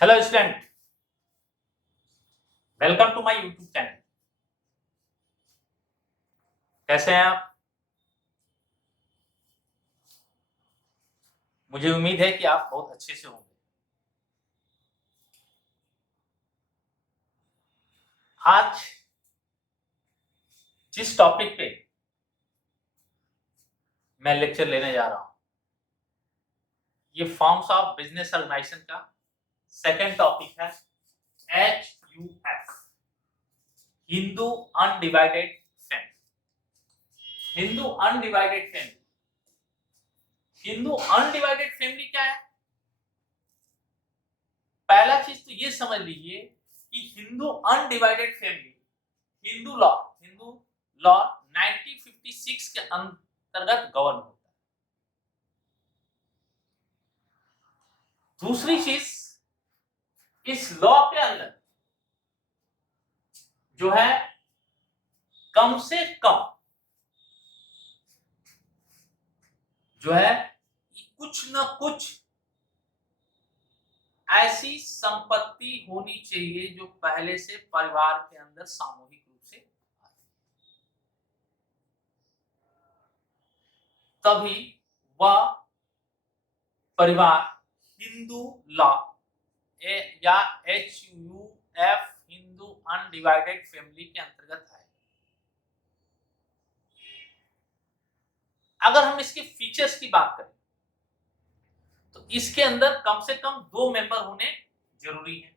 Hello student, welcome to my YouTube channel. कैसे हैं आप? मुझे उम्मीद है कि आप बहुत अच्छे से होंगे। आज जिस टॉपिक पे मैं लेक्चर लेने जा रहा हूं, ये फॉर्म्स ऑफ बिजनेस ऑर्गेनाइजेशन का सेकंड टॉपिक है, HUF, Hindu undivided family. Hindu undivided family, Hindu undivided family क्या है? पहला चीज तो ये समझ लीजिए कि Hindu undivided family Hindu law 1956 के अंतर्गत गवर्न होता है। दूसरी चीज, इस लॉ के अंदर जो है कम से कम जो है कुछ न कुछ ऐसी संपत्ति होनी चाहिए जो पहले से परिवार के अंदर सामूहिक रूप से आती है, तभी वह परिवार हिंदू लॉ या HUF, हिंदू अनडिवाइडेड फैमिली के अंतर्गत है। अगर हम इसके फीचर्स की बात करें तो इसके अंदर कम से कम 2 मेंबर होने जरूरी है।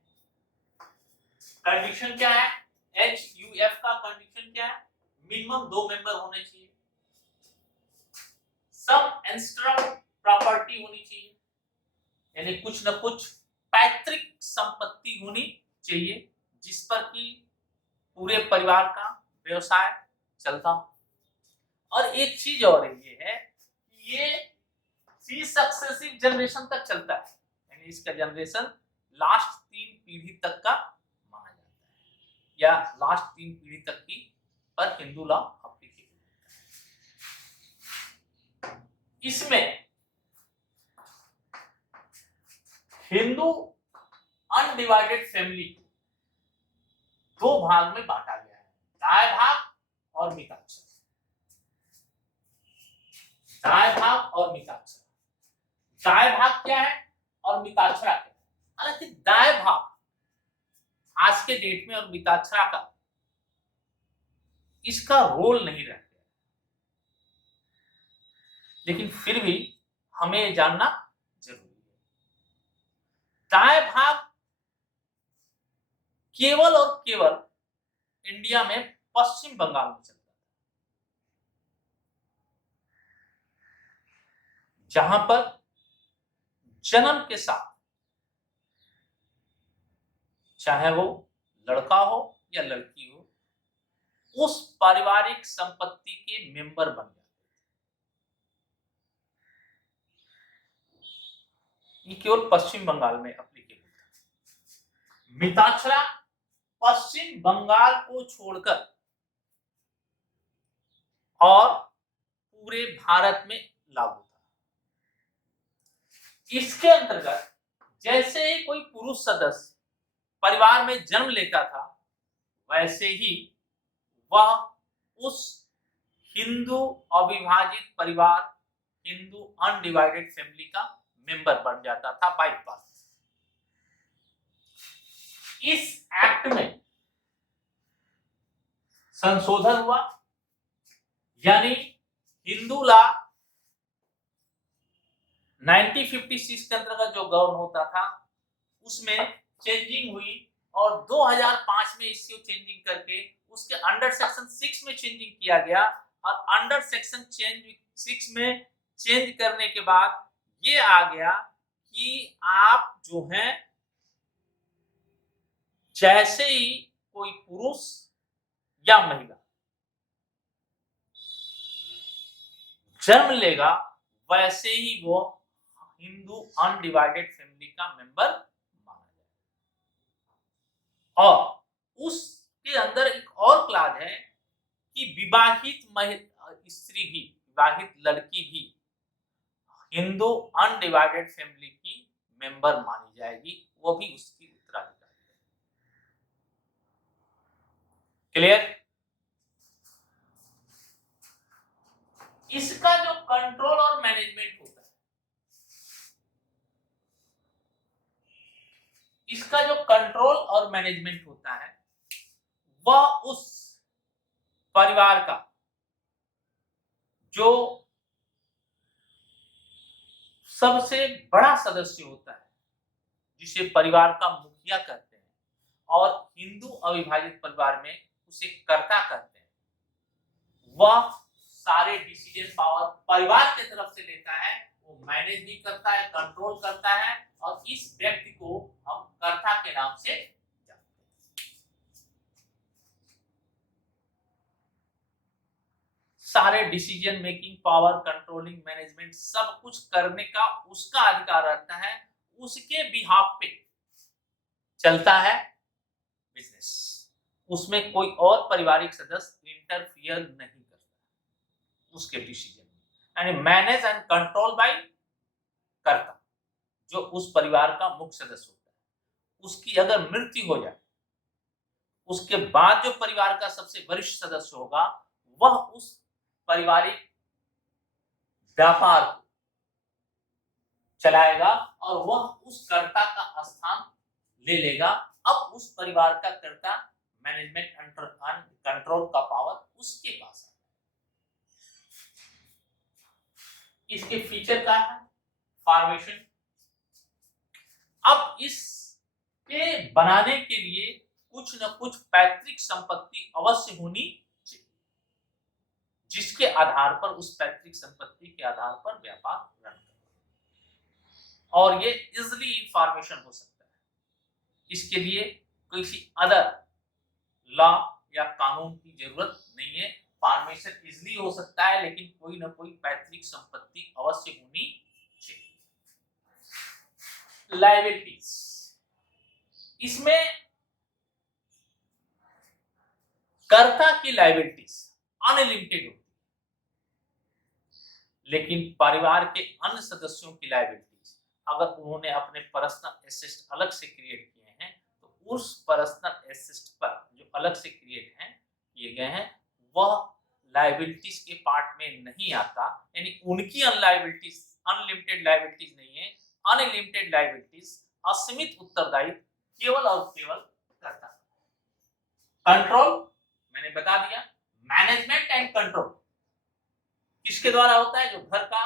कंडीशन क्या है? HUF का कंडीशन क्या है? मिनिमम 2 मेंबर होने चाहिए। सब एंस्ट्रम प्रॉपर्टी होनी चाहिए, यानी कुछ न कुछ पैतृक संपत्ति होनी चाहिए जिस पर कि पूरे परिवार का व्यवसाय चलता हो। और एक चीज और ये है कि ये 3 सक्सेसिव जनरेशन तक चलता है, यानी इसका जनरेशन लास्ट 3 पीढ़ी तक का माना जाता है, या लास्ट 3 पीढ़ी तक की पर हिंदू लॉ एप्लीकेबल होता है। इसमें हिंदू अनडिवाइडेड फैमिली को 2 भाग में बांटा गया है, दाय भाग और मिताक्षर। दाय भाग और मिताक्षर। दाय भाग क्या है और मिताक्षरा क्या है? हालांकि दाय भाग आज के डेट में और मिताक्षरा का इसका रोल नहीं रह गया, लेकिन फिर भी हमें ये जानना जरूरी है। दाय भाग केवल और केवल इंडिया में पश्चिम बंगाल में चलता है, जहां पर जन्म के साथ चाहे वो लड़का हो या लड़की हो, उस पारिवारिक संपत्ति के मेंबर बन जाते हैं। ये केवल पश्चिम बंगाल में एप्लीकेबल है। मिताक्षरा पश्चिम बंगाल को छोड़कर और पूरे भारत में लागू था। इसके अंतर्गत जैसे ही कोई पुरुष सदस्य परिवार में जन्म लेता था, वैसे ही वह उस हिंदू अविभाजित परिवार, हिंदू अनडिवाइडेड फैमिली का मेंबर बन जाता था बाय बर्थ। इस एक्ट में संशोधन हुआ, यानी हिंदू लॉ 1956 के अंतर्गत जो गवर्न होता था उसमें चेंजिंग हुई, और 2005 में इसको चेंजिंग करके उसके अंडर सेक्शन 6 में चेंजिंग किया गया। और अंडर सेक्शन 6 में चेंज करने के बाद ये आ गया कि आप जो हैं जैसे ही कोई पुरुष या महिला जन्म लेगा वैसे ही वो हिंदू अनडिवाइडेड फैमिली का मेंबर माना जाएगा। और उसके अंदर एक और क्लास है कि विवाहित स्त्री भी, विवाहित लड़की भी हिंदू अनडिवाइडेड फैमिली की मेंबर मानी जाएगी, वो भी उसकी उत्तराधिकारी है। क्लियर? इसका जो कंट्रोल और मैनेजमेंट होता है, इसका जो कंट्रोल और मैनेजमेंट होता है वह उस परिवार का जो सबसे बड़ा सदस्य होता है, जिसे परिवार का मुखिया कहते हैं, और हिंदू अविभाजित परिवार में उसे कर्ता कहते हैं, वह सारे डिसीजन पावर परिवार की तरफ से लेता है, वो मैनेज भी करता है, कंट्रोल करता है, और इस व्यक्ति को हम कर्ता के नाम से जानते हैं। सारे decision making power, controlling, management सब कुछ करने का उसका अधिकार रहता है, उसके बिहाफ पे चलता है बिजनेस, उसमें कोई और पारिवारिक सदस्य इंटरफियर नहीं करता उसके डिसीजन में, यानी मैनेज एंड कंट्रोल बाय कर्ता, जो उस परिवार का मुख्य सदस्य होता है। उसकी अगर मृत्यु हो जाए, उसके बाद जो परिवार का सबसे वरिष्ठ सदस्य होगा वह उस पारिवारिक व्यापार को चलाएगा और वह उस कर्ता का स्थान ले लेगा। अब उस परिवार का कर्ता, मैनेजमेंट एंड कंट्रोल का पावर उसके पास है। इसके फीचर क्या है? फॉर्मेशन। अब इसके बनाने के लिए कुछ न कुछ पैतृक संपत्ति अवश्य होनी चाहिए, जिसके आधार पर, उस पैतृक संपत्ति के आधार पर व्यापार रन करना, और ये इजिली इंफॉर्मेशन हो सकता है। इसके लिए किसी अदर लॉ या कानून की जरूरत नहीं है, फॉर्मेशन इजिली हो सकता है, लेकिन कोई ना कोई पैतृक संपत्ति अवश्य होनी चाहिए। लायबिलिटीज, इसमें कर्ता की लायबिलिटीज अनलिमिटेड होती है, लेकिन परिवार के अन्य सदस्यों की लायबिलिटीज, अगर उन्होंने अपने पर्सनल एसेट अलग से क्रिएट किए हैं तो उस पर्सनल एसेट पर जो अलग से क्रिएट हैं किए गए हैं वह लायबिलिटीज के पार्ट में नहीं आता, यानी उनकी अनलिमिटेड लायबिलिटीज नहीं है। अनलिमिटेड लायबिलिटीज, असीमित उत्तरदायित्व केवल और केवल करता। कंट्रोल मैंने बता दिया, मैनेजमेंट एंड कंट्रोल किसके द्वारा होता है? जो घर का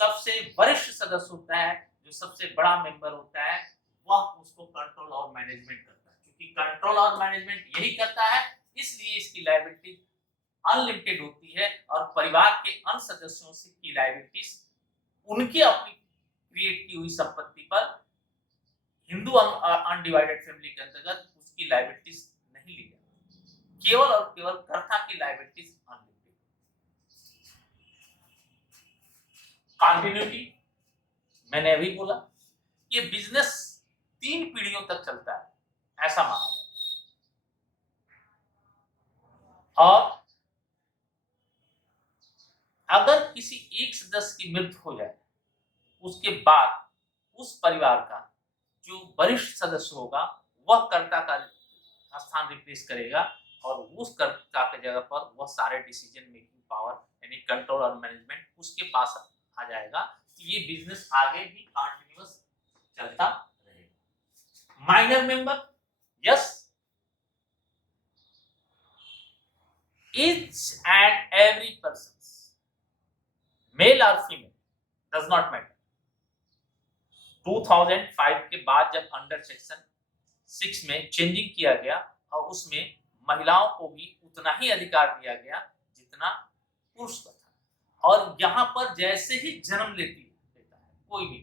सबसे वरिष्ठ सदस्य होता है, जो सबसे बड़ा मेंबर होता है, वह उसको कंट्रोल और मैनेजमेंट करता है। क्योंकि कंट्रोल और मैनेजमेंट यही करता है, इसलिए इसकी लायबिलिटी अनलिमिटेड होती है, और परिवार के अन्य सदस्यों से की लायबिलिटीज उनकी अपनी क्रिएट की हुई संपत्ति पर हिंदू अनडिवाइडेड फैमिली के अंतर्गत उसकी लायबिलिटीज नहीं ली जाती, केवल और केवल कर्ता की लायबिलिटीज अनलिमिटेड। कंटिन्यूटी, मैंने अभी बोला, ये बिजनेस 3 पीढ़ियों तक चलता है, ऐसा माना जाता है। और अगर किसी एक सदस्य की मृत्यु हो जाए, उसके बाद उस परिवार का जो वरिष्ठ सदस्य होगा वह कर्ता का स्थान रिप्लेस करेगा, और उस कर्ता की जगह पर वह सारे डिसीजन मेकिंग पावर यानी कंट्रोल और मैनेजमेंट उसके पास आ जाएगा। तो ये बिजनेस आगे भी कंटिन्यूअस चलता रहेगा। Minor member, yes, each and every person, male और फीमेल, डज नॉट मैटर। 2005 के बाद जब अंडर सेक्शन 6 में चेंजिंग किया गया और उसमें महिलाओं को भी उतना ही अधिकार दिया गया जितना पुरुष का था, और यहाँ पर जैसे ही जन्म लेता है कोई भी,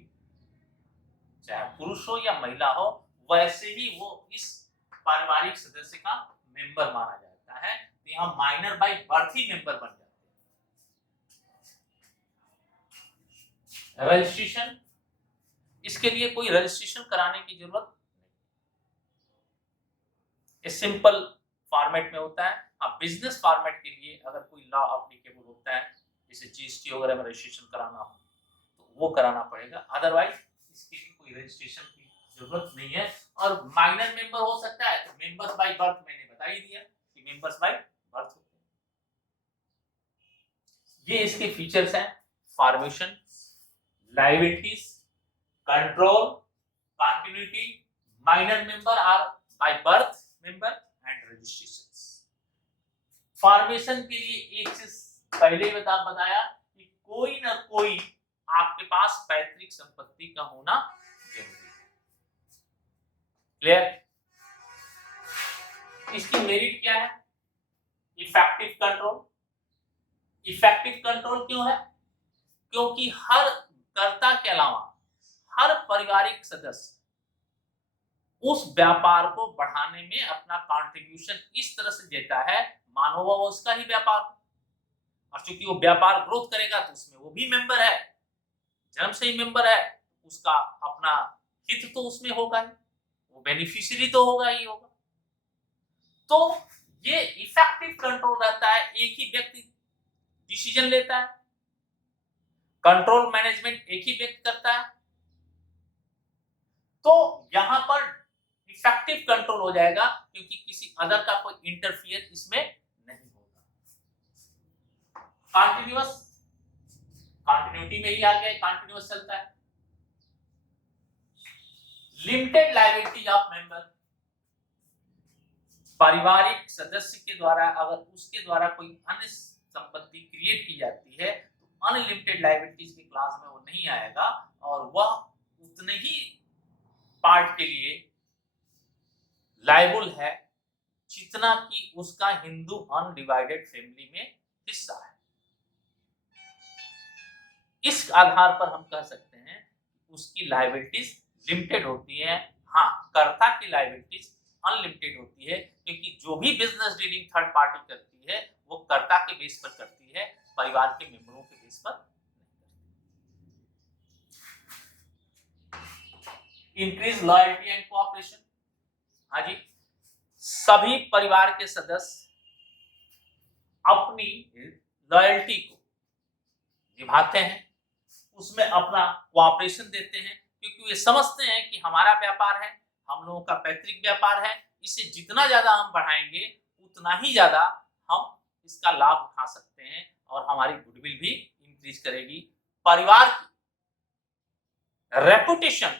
चाहे पुरुष हो या महिला हो, वैसे ही वो इस पारिवारिक सदस्य का मेंबर माना जाता है। तो यहाँ minor by birth he member बन जाते हैं। रजिस्ट्रेशन, इसके लिए कोई रजिस्ट्रेशन कराने की जरूरत नहीं, सिंपल फॉर्मेट में होता है। हाँ, बिजनेस फॉर्मेट के लिए अगर कोई लॉ एप्लीकेबल होता है, जैसे जीएसटी वगैरह में रजिस्ट्रेशन कराना हो तो वो कराना पड़ेगा, अदरवाइज इसके लिए कोई रजिस्ट्रेशन की जरूरत नहीं है। और माइनर मेंबर हो सकता है, तो मेंबर्स बाय बर्थ मैंने बता ही दिया कि मेंबर्स बाय बर्थ होते हैं। ये इसके फीचर्स हैं, formation, liabilities, control, continuity, minor member are by birth member and registrations. Formation के लिए एक चीज पहले ही बताया कि कोई ना कोई आपके पास पैतृक संपत्ति का होना जरूरी है। क्लियर? इसकी मेरिट क्या है? Effective control. इफेक्टिव कंट्रोल क्यों है? क्योंकि हर कर्ता के अलावा हर पारिवारिक सदस्य उस व्यापार को बढ़ाने में अपना कंट्रीब्यूशन इस तरह से देता है मानो वो उसका ही व्यापार, और चूंकि वो व्यापार ग्रोथ करेगा तो उसमें वो भी मेंबर है, जन्म से ही मेंबर है, उसका अपना हित तो उसमें होगा ही, वो बेनिफिशियरी तो होगा ही होगा। तो ये इफेक्टिव कंट्रोल रहता है, एक ही व्यक्ति डिसीजन लेता है, कंट्रोल मैनेजमेंट एक ही व्यक्ति करता है, तो यहां पर इफेक्टिव कंट्रोल हो जाएगा क्योंकि किसी अदर का कोई इंटरफियर इसमें नहीं होगा। कंटिन्यूअस, कंटिन्यूटी में ही आ गया, कंटिन्यूअस चलता है। लिमिटेड लायबिलिटी ऑफ मेंबर, पारिवारिक सदस्य के द्वारा अगर उसके द्वारा कोई अन्य संपत्ति क्रिएट की जाती है तो अनलिमिटेड लायबिलिटीज के क्लास में वो नहीं आएगा, और वह उतने ही पार्ट के लिए लायबल है जितना कि उसका हिंदू अनडिवाइडेड फैमिली में हिस्सा है। इस आधार पर हम कह सकते हैं उसकी लायबिलिटीज लिमिटेड होती है। हाँ, कर्ता की लायबिलिटीज अनलिमिटेड होती है क्योंकि जो भी बिजनेस डीलिंग थर्ड पार्टी करती है वो कर्ता के बेस पर करती है, परिवार के मेंबरों के बेस पर। Increase loyalty and cooperation. हाँ जी, सभी परिवार के सदस्य अपनी लॉयल्टी को निभाते हैं, उसमें अपना कोऑपरेशन देते हैं क्योंकि वे समझते हैं कि हमारा व्यापार है, हम लोगों का पैतृक व्यापार है, इसे जितना ज्यादा हम बढ़ाएंगे उतना ही ज्यादा हम इसका लाभ उठा सकते हैं और हमारी गुडविल भी इंक्रीज करेगी, परिवार की रेपुटेशन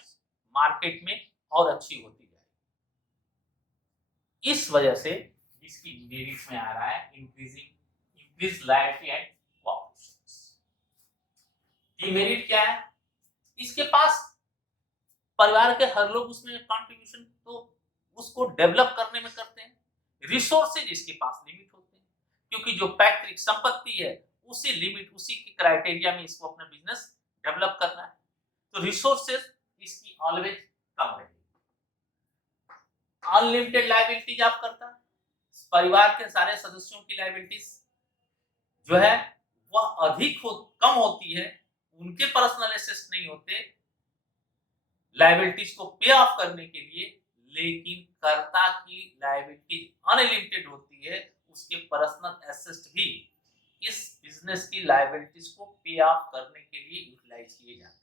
मार्केट में और अच्छी होती जाएगी। इस वजह से इसकी मेरिट में आ रहा है increase loyalty and cooperation. Demerit क्या है? इसके पास परिवार के हर लोग उसमें कंट्रीब्यूशन तो उसको डेवलप करने में करते हैं, रिसोर्सेज इसके पास लिमिट होते हैं क्योंकि जो पैतृक संपत्ति है उसी लिमिट, उसी के क्राइटेरिया में इसको अपना बिजनेस डेवलप करना है, तो रिसोर्सेज इसकी ऑलवेज कम रहेगी। अनलिमिटेड लायबिलिटीज आप करता, परिवार के सारे सदस्यों की लायबिलिटीज जो है वह कम होती है, उनके पर्सनल एसेट्स नहीं होते लायबिलिटीज को पे ऑफ करने के लिए, लेकिन कर्ता की लायबिलिटी अनलिमिटेड होती है, उसके पर्सनल एसेट्स भी इस बिजनेस की लायबिलिटीज को पे ऑफ करने के लिए यूटिलाइज किए जाते हैं।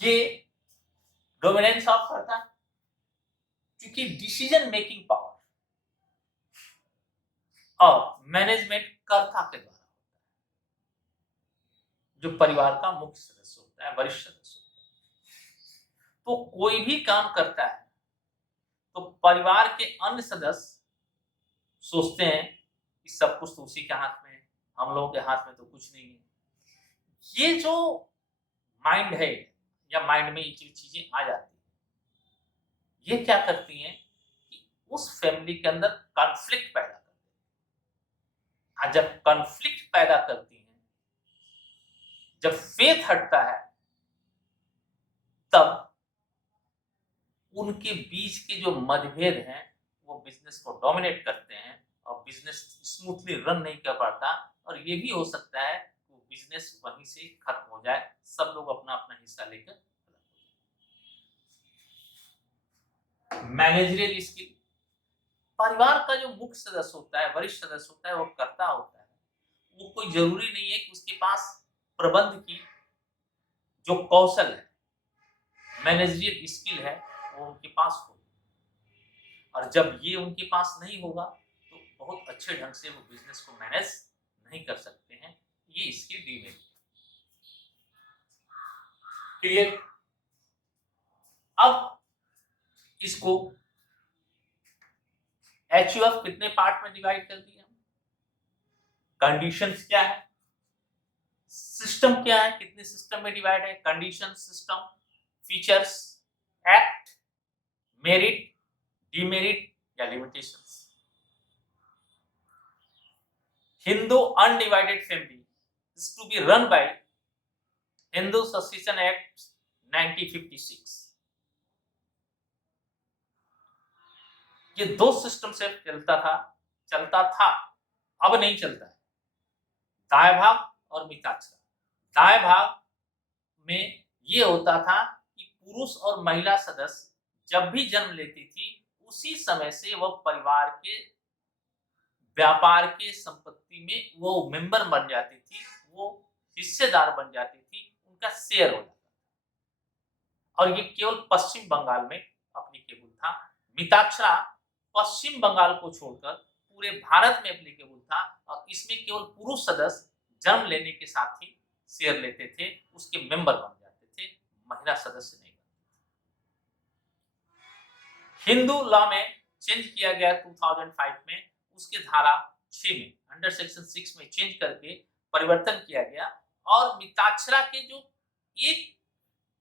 ये डोमिनेंस ऑफ कर्ता, क्योंकि डिसीजन मेकिंग पावर और मैनेजमेंट कर्ता के द्वारा होता है, जो परिवार का मुख्य सदस्य होता है, वरिष्ठ सदस्य होता है। तो कोई भी काम करता है तो परिवार के अन्य सदस्य सोचते हैं कि सब कुछ तो उसी के हाथ में है, हम लोगों के हाथ में तो कुछ नहीं है। ये जो माइंड है या माइंड में ये चीजें आ जाती है, ये क्या करती हैं कि उस फैमिली के अंदर कॉन्फ्लिक्ट पैदा करती है। जब कॉन्फ्लिक्ट पैदा करती हैं, जब फेथ हटता है, तब उनके बीच के जो मतभेद हैं वो बिजनेस को डोमिनेट करते हैं और बिजनेस स्मूथली रन नहीं कर पाता, और ये भी हो सकता है वो बिजनेस वहीं से खत्म हो जाए, सब लोग अपना अपना हिस्सा लेकर। मैनेजरियल स्किल, परिवार का जो मुख्य सदस्य होता है, वरिष्ठ सदस्य होता है, वो करता होता है, वो कोई जरूरी नहीं है कि उसके पास प्रबंध की जो कौशल है, मैनेजरियल स्किल है, वो उनके पास हो। और जब ये उनके पास नहीं होगा तो बहुत अच्छे ढंग से वो बिजनेस को मैनेज नहीं कर सकते हैं। ये इसकी डीमेरिट। क्लियर? अब इसको एचयूएफ कितने पार्ट में डिवाइड कर दिया? कंडीशंस क्या है, सिस्टम क्या है, कितने सिस्टम में डिवाइड है? Condition, system, features, act, merit, demerit या limitations. Hindu undivided family is to be run by Hindu Succession Act 1956। ये दो सिस्टम से चलता था, अब नहीं चलता है। दाएं भाग और मिताक्षरा। दाएं भाग में ये होता था कि पुरुष और महिला सदस्य जब भी जन्म लेती थी, उसी समय से वह परिवार के व्यापार के संपत्ति में वो मेंबर बन जाती थी, वो हिस्सेदार बन जाती थी, उनका शेयर हो जाता था। और ये केवल पश्चिम बंगाल में एप्लीकेबल था। मिताक्षरा पश्चिम बंगाल को छोड़कर पूरे भारत में एप्लीकेबल था, और इसमें केवल पुरुष सदस्य जन्म लेने के साथ ही शेयर लेते थे, उसके मेंबर बन जाते थे, महिला सदस्य नहीं। हिंदू लॉ में चेंज किया गया 2005 में, उसके धारा 6 में, अंडर सेक्शन 6 में चेंज करके परिवर्तन किया गया, और मिताक्षरा के जो एक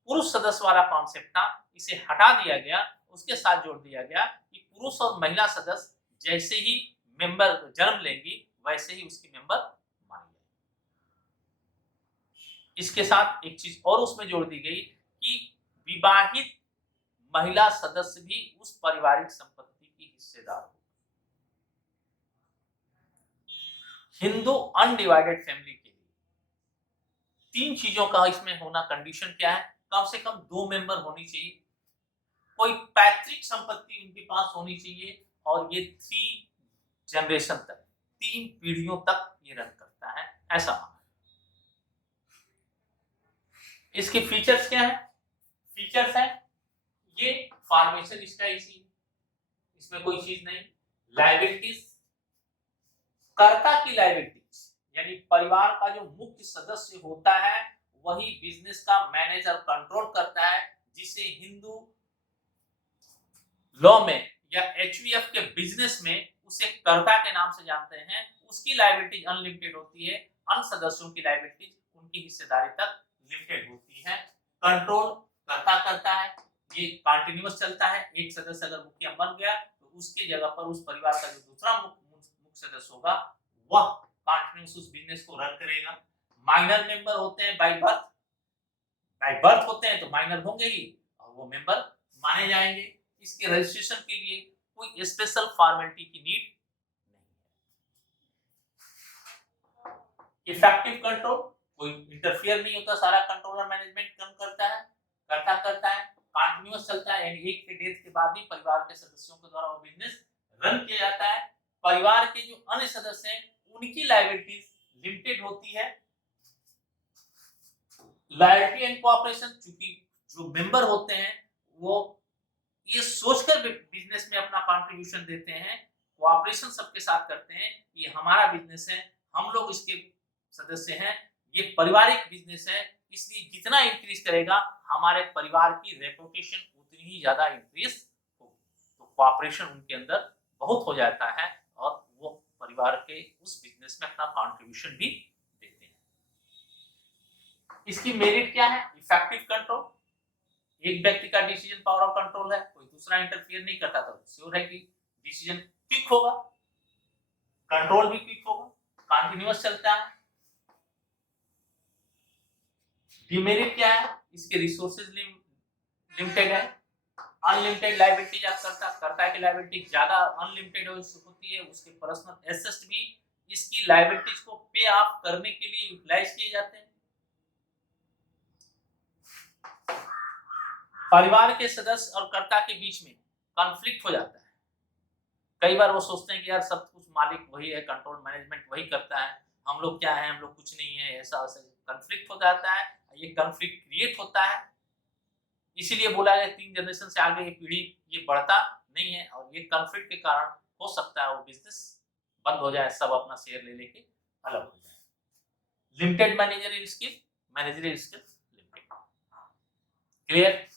पुरुष सदस्य वाला कॉन्सेप्ट था, इसे हटा दिया गया। उसके साथ जोड़ दिया गया कि पुरुष और महिला सदस्य जैसे ही मेंबर जन्म लेंगी, वैसे ही उसकी मेंबर मानी जाएगी। इसके साथ एक चीज और उसमें जोड़ दी गई कि विवाहित महिला सदस्य भी उस पारिवारिक संपत्ति की हिस्सेदार हो। हिंदू अनडिवाइडेड फैमिली के लिए 3 चीजों का इसमें होना कंडीशन क्या है? कम से कम 2 मेंबर होनी चाहिए, कोई पैतृक संपत्ति उनके पास होनी चाहिए, और ये 3 जनरेशन तक, 3 पीढ़ियों तक ये रन करता है, ऐसा माना। इसके फीचर्स क्या है? फीचर्स है ये फॉर्मेशन इसका इसी, इसमें कोई चीज नहीं। लायबिलिटीज, कर्ता की लायबिलिटीज, यानी परिवार का जो मुख्य सदस्य होता है वही बिजनेस का मैनेजर कंट्रोल करता है, जिसे हिंदू लॉ में या एचयूएफ के बिजनेस में उसे कर्ता के नाम से जानते हैं। उसकी लायबिलिटीज अनलिमिटेड होती है, अन्य सदस्यों की लायबिलिटीज उनकी हिस्सेदारी तक लिमिटेड होती है। कंट्रोल कर्ता करता है, ये कंटिन्यूअस चलता है। एक सदस्य अगर मुखिया बन गया तो उसके जगह पर उस परिवार का जो दूसरा मुख्य सदस्य होगा वह कंटिन्यूअस उस बिजनेस को रन करेगा। माइनर मेंबर होते हैं बाय बर्थ होते हैं तो माइनर होंगे ही, और वो मेंबर माने जाएंगे। इसके रजिस्ट्रेशन के लिए कोई स्पेशल फॉर्मेलिटी की नीड नहीं है। इफेक्टिव कंट्रोल, कोई इंटरफियर नहीं होता, सारा कंट्रोलर मैनेजमेंट करता है, करता है, कंटिन्यूअस चलता है, यानी एक के डेथ के बाद भी परिवार के सदस्यों के द्वारा वो बिजनेस रन किया जाता है। परिवार के जो अन्य सदस्य हैं उनकी लायबिलिटीज लिमिटेड होती है। लॉयल्टी एंड कोऑपरेशन, चूंकि जो मेंबर होते हैं वो ये सोचकर बिजनेस में अपना कंट्रीब्यूशन देते हैं, कोऑपरेशन सबके साथ करते हैं, ये हमारा बिजनेस है, हम लोग इसके सदस्य हैं, ये पारिवारिक बिजनेस है, इसलिए जितना इंक्रीज करेगा हमारे परिवार की रेपुटेशन उतनी ही ज्यादा इंक्रीज होगी। तो कोऑपरेशन उनके अंदर बहुत हो जाता है, और वो परिवार के उस बिजनेस में अपना कंट्रीब्यूशन भी देते हैं। इसकी मेरिट क्या है? इफेक्टिव कंट्रोल, एक व्यक्ति का डिसीजन पावर ऑफ कंट्रोल है, कोई दूसरा इंटरफियर नहीं करता, तो श्योर है कि डिसीजन क्विक होगा, कंट्रोल भी क्विक होगा, कंटिन्यूअस चलता है। डिमेरिट क्या है? इसके रिसोर्सेज लिमिटेड है, अनलिमिटेड लायबिलिटीज आप करता की लायबिलिटी ज्यादा अनलिमिटेड होती है, उसके पर्सनल एसेट्स भी इसकी लायबिलिटीज को पे अपने आप करने के लिए यूटिलाइज किए जाते हैं। परिवार के सदस्य और कर्ता के बीच में कॉन्फ्लिक्ट हो जाता है। कई बार वो सोचते हैं कि यार सब कुछ मालिक वही है, कंट्रोल मैनेजमेंट वही करता है, हम लोग क्या है, हम लोग कुछ नहीं है, ऐसा वैसा कॉन्फ्लिक्ट हो जाता है। ये कॉन्फ्लिक्ट क्रिएट होता है, इसीलिए बोला है 3 जनरेशन से आगे ये पीढ़ी ये बढ़ता नहीं है, और ये कॉन्फ्लिक्ट के कारण हो सकता है वो बिजनेस बंद हो जाए, सब अपना शेयर ले लेके अलग हो जाए। Limited managerial skill, managerial skill limited. Clear?